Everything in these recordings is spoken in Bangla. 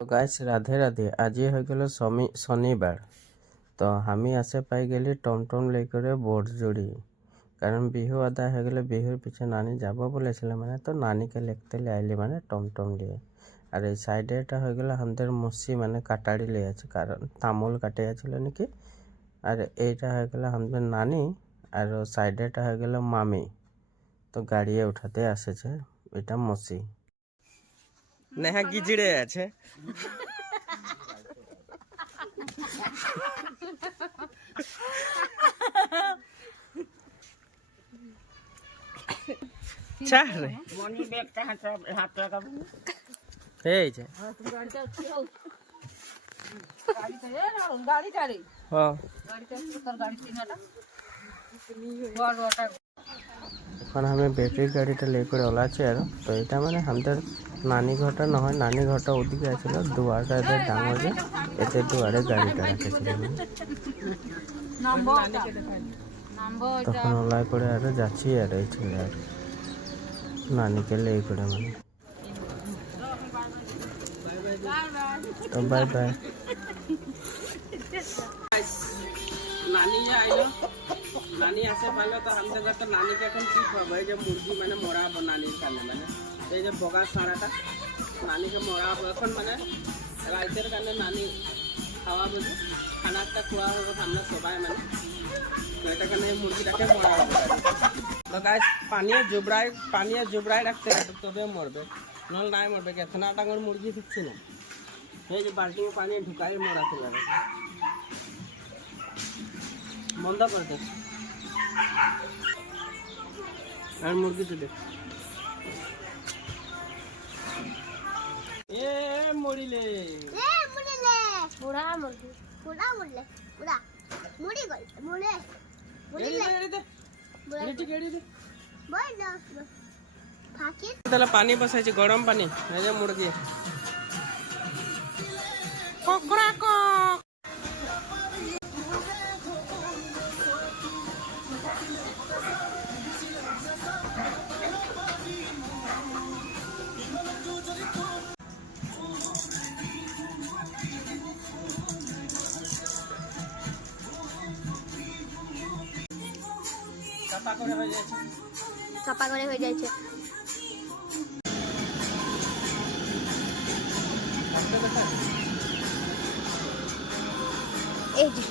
তো গাইস রাধে রাধে। আজি হয়ে গেল শনিবার। তো আমি আসে পাই গেলি টমটম লেই করে বড়জুড়ি, কারণ বিহু আদায় হয়ে গেলে বিহুর পিছে নানি যাব বলেছিল, মানে তো নানিকে লিখতে আইলি মানে টমটম লিয়ে। আর এই সাইডে এটা হয়ে গেল আমাদের মুসি, মানে কাটাড়ি লিয়ে আছে, কারণ তামুল কাটে আছিল নাকি। আর এইটা হয়ে গেল আমাদের নানি, আর সাইডে এটা হয়ে গেল মামি। তো গাড়িয়ে উঠাতে আসেছে, এটা মুসি। নেহা গিজড়ে আছে। চারে মনি ব্যাগটা হাত লাগাবো এই যে এখন আমি ব্যাটারি গাড়িটা লে করে ওলাছি। আর তো এটা মানে আমাদের নানি ঘরটা নহয়, নানি ঘরটা ওদিকে আছিল, দুয়ারটা এদের ডাঙর যে এতে দুয়ারে গাড়িটা রাখেছিল। তখন ওলাই করে আর যাচ্ছি আর এই ছেলে আর নানিকে লে করে মানে। তো বাই বাই। নানি আইলো, নানি আসে পাইলো, তো আমাদের ঘর তো নানিকে এখন কি করবো, এই যে মুরগি মানে মরাবো নানির কানে, মানে এই যে বগা সারাটা নানিকে মরাবো এখন, মানে রাইতের কানে নানি খাওয়াবো, যে খানাটা খোয়া হবে আমরা সবাই, মানে এটা কানে মুরগিটাকে মরাবো। তো গাছ পানিয়ে জুবড়াই রাখতে হবে, তবে মরবে, নহলে নাই মরবে। কেতনা ডাঙর মুরগি দিচ্ছি না, এই যে বালতি পানি ঢুকাই মরাতে যাবে। বন্ধ করে দে আর মুরগিটা দেখ। এ মরিলে পুরা মুরগি, পুরা মুরলে, পুরা মুড়ি গল, মুড়ে তাহলে পানি বসাইছি, গরম পানি, এই যে মুরগি চাপা করে হয়ে যাচ্ছে। এই যে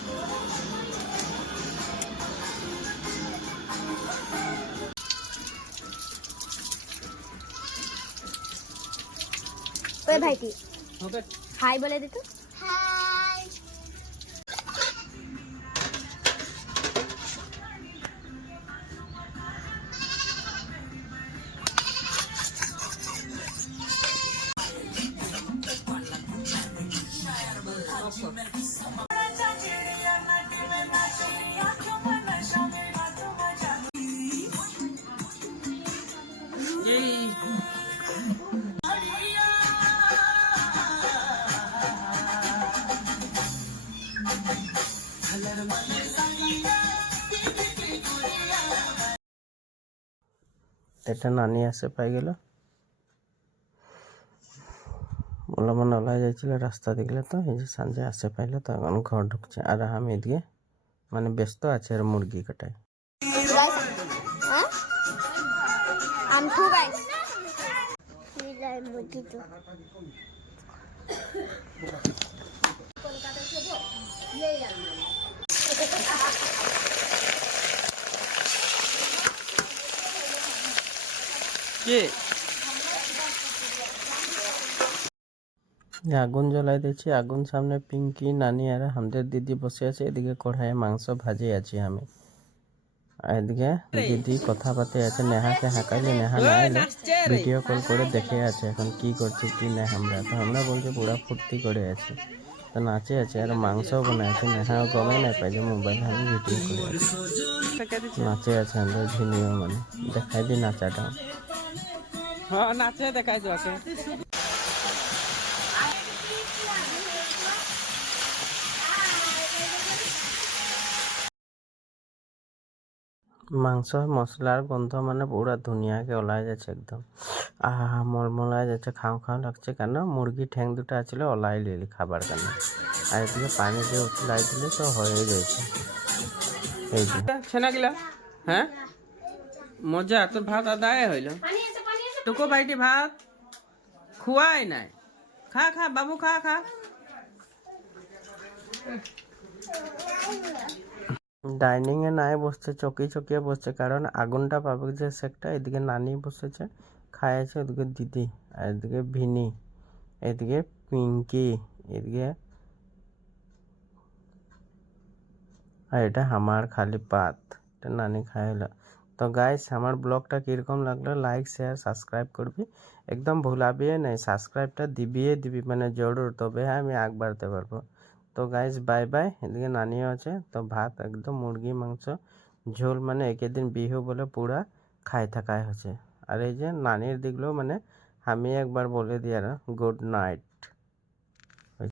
ওই ভাইটি হাই বলে দিত। হাই এটা নানি আসে পাই গেল, ওলা মানে ওলাই যাইছিল রাস্তা দেখলে, তো এই যে সাঁঝে আসে পাইলো, তো এখন ঘর ঢুকছে। আর আমি এদিকে মানে ব্যস্ত আছে আর মুরগি কাটাই। আগুন জ্বলাই দিয়েছি, আগুন সামনে পিঙ্কি নানি আর আমাদের দিদি বসে আছে, এদিকে কড়াইয়ে মাংস ভাজি আছি আমি, এদিকে দিদি কথা বার্তা আছে। নেহাকে হাঁকাইলে, নেহা না এলে ভিডিও কল করে দেখে আছে এখন কি করছি কি না। আমরা বলছি পুরা ফুর্তি করে আছে, তো নাচে আছে আর মাংসও বানাইছে। নেহা গমে নাই পাই যে মোবাইল আমি ভিডিও করে আছি, নাচে আছে আমাদের ঝিনিও, মানে দেখাই দি নাচাটা। হ্যাঁ নাচে দেখাই তো আছে। মাংস মশলার গন্ধ মানে পুরা দুনিয়াকে ওলাই যাচ্ছে একদম। আহা মলমলায় যাচ্ছে, খাও খাও লাগছে। কেন মুরগি ঠ্যাং দুটো আছিল ওলাই লিলি খাবার কেন, আর এদিকে পানি দিয়ে উতলাই দিলে তো হয়ে যাইছে। এই যে ছেনা গিলা, হ্যাঁ মজা। তোর ভাত আদায় হইল, টুকো বাইটি ভাত খুয়াই নাই। খা খা বাবু, খা খা। ডাইনিং এ নাই বসছে, চকি চকিয়ে বসছে, কারণ আগুনটা পাবে যে সেকটা। এদিকে নানি বসেছে খাইছে, ওদিকে দিদি, আর এদিকে ভিনি, এদিকে পিঙ্কি, এদিকে আর এটা আমার খালি পাত, এটা নানি খাইলো। তো গাইস আমার ব্লগটা কিরকম লাগলো, লাইক শেয়ার সাবস্ক্রাইব করবি, একদম ভুলাবি নাই। সাবস্ক্রাইবটা দিবি মানে জরুর, তবে আমি আগ বাড়তে পারবো। তো গাইস বাই বাই। এদিকে নানিও আছে। তো ভাত একদম মুরগি মাংস ঝোল, মানে একের দিন বিহু বলে পুরা খাই থাকাই হচ্ছে। আর এই যে নানির দিকলো মানে আমি একবার বলে দিয়ার গুড নাইট।